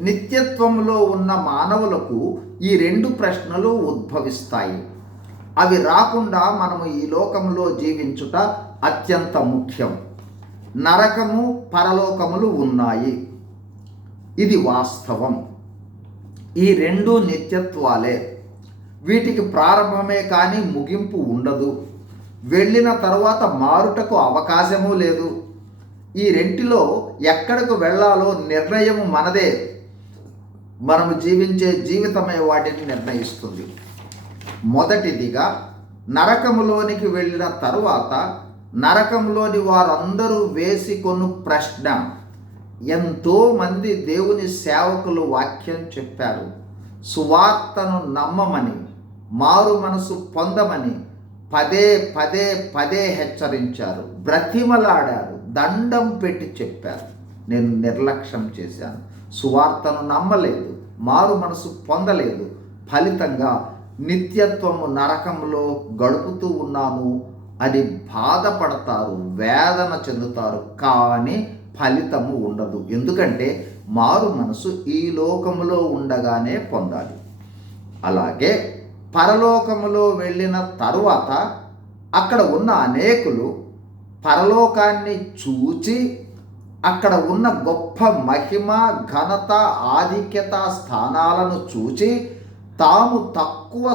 నిత్యత్వంలో ఉన్న మానవులకు ఈ రెండు ప్రశ్నలు ఉద్భవిస్తాయి. అవి రాకుండా మనము ఈ లోకంలో జీవించుట అత్యంత ముఖ్యం. నరకము, పరలోకములు ఉన్నాయి. ఇది వాస్తవం. ఈ రెండు నిత్యత్వాలే. వీటికి ప్రారంభమే కానీ ముగింపు ఉండదు. వెళ్ళిన తరువాత మారుటకు అవకాశము లేదు. ఈ రెంటిలో ఎక్కడకు వెళ్ళాలో నిర్ణయము మనదే. మనము జీవించే జీవితమే వాటిని నిర్ణయిస్తుంది. మొదటిదిగా, నరకములోనికి వెళ్ళిన తరువాత నరకంలోని వారందరూ వేసికొను ప్రశ్న. ఎంతోమంది దేవుని సేవకులు వాక్యం చెప్పారు, సువార్తను నమ్మమని, మారు మనసు పొందమని పదే పదే పదే హెచ్చరించారు, బ్రతిమలాడారు, దండం పెట్టి చెప్పారు. నేను నిర్లక్ష్యం చేశాను, సువార్తను నమ్మలేదు, మారు మనసు పొందలేదు. ఫలితంగా నిత్యత్వము నరకంలో గడుపుతూ ఉన్నాను అని బాధపడతారు, వేదన చెందుతారు. కానీ ఫలితము ఉండదు. ఎందుకంటే మారు మనసు ఈ లోకములో ఉండగానే పొందాలి. అలాగే పరలోకములో వెళ్ళిన తరువాత అక్కడ ఉన్న అనేకులు పరలోకాన్ని చూచి అక్కడ ఉన్న గొప్ప మహిమ, ఘనత, ఆధిక్యత స్థానాలను చూచి తాము తక్కువ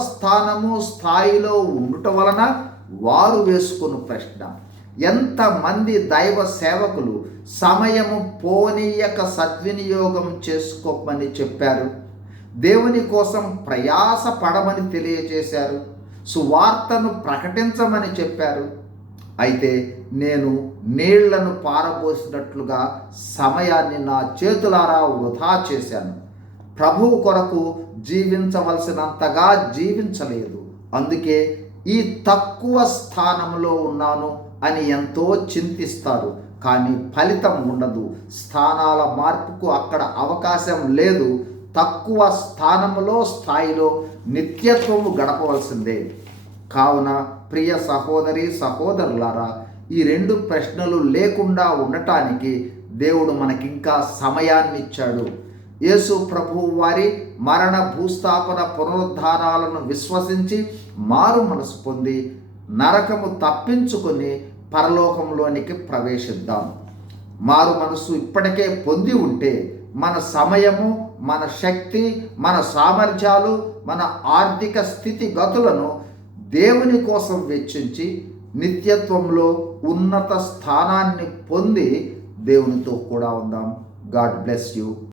స్థాయిలో ఉండుట వలన వారు వేసుకున్న ప్రశ్న. ఎంతమంది దైవ సేవకులు సమయము పోనీయక సద్వినియోగం చేసుకోమని చెప్పారు, దేవుని కోసం ప్రయాస పడమని తెలియజేశారు, సువార్తను ప్రకటించమని చెప్పారు. అయితే నేను నీళ్లను పారబోసినట్లుగా సమయాన్ని నా చేతులారా వృధా చేశాను. ప్రభువు కొరకు జీవించవలసినంతగా జీవించలేదు. అందుకే ఈ తక్కువ స్థానంలో ఉన్నాను అని ఎంతో చింతిస్తారు. కానీ ఫలితం ఉండదు. స్థానాల మార్పుకు అక్కడ అవకాశం లేదు. తక్కువ స్థాయిలో నిత్యత్వము గడపవలసిందే. కావున ప్రియ సహోదరి సహోదరులారా, ఈ రెండు ప్రశ్నలు లేకుండా ఉండటానికి దేవుడు మనకింకా సమయాన్ని ఇచ్చాడు. యేసు ప్రభువు వారి మరణ, భూస్థాపన, పునరుద్ధానాలను విశ్వసించి మారు మనసు పొంది నరకము తప్పించుకొని పరలోకంలోనికి ప్రవేశిద్దాం. మారు మనసు ఇప్పటికే పొంది ఉంటే మన సమయము, మన శక్తి, మన సామర్థ్యాలు, మన ఆర్థిక స్థితిగతులను దేవుని కోసం వెచ్చించి నిత్యత్వంలో ఉన్నత స్థానాన్ని పొంది దేవునితో కూడా ఉందాం. God bless you.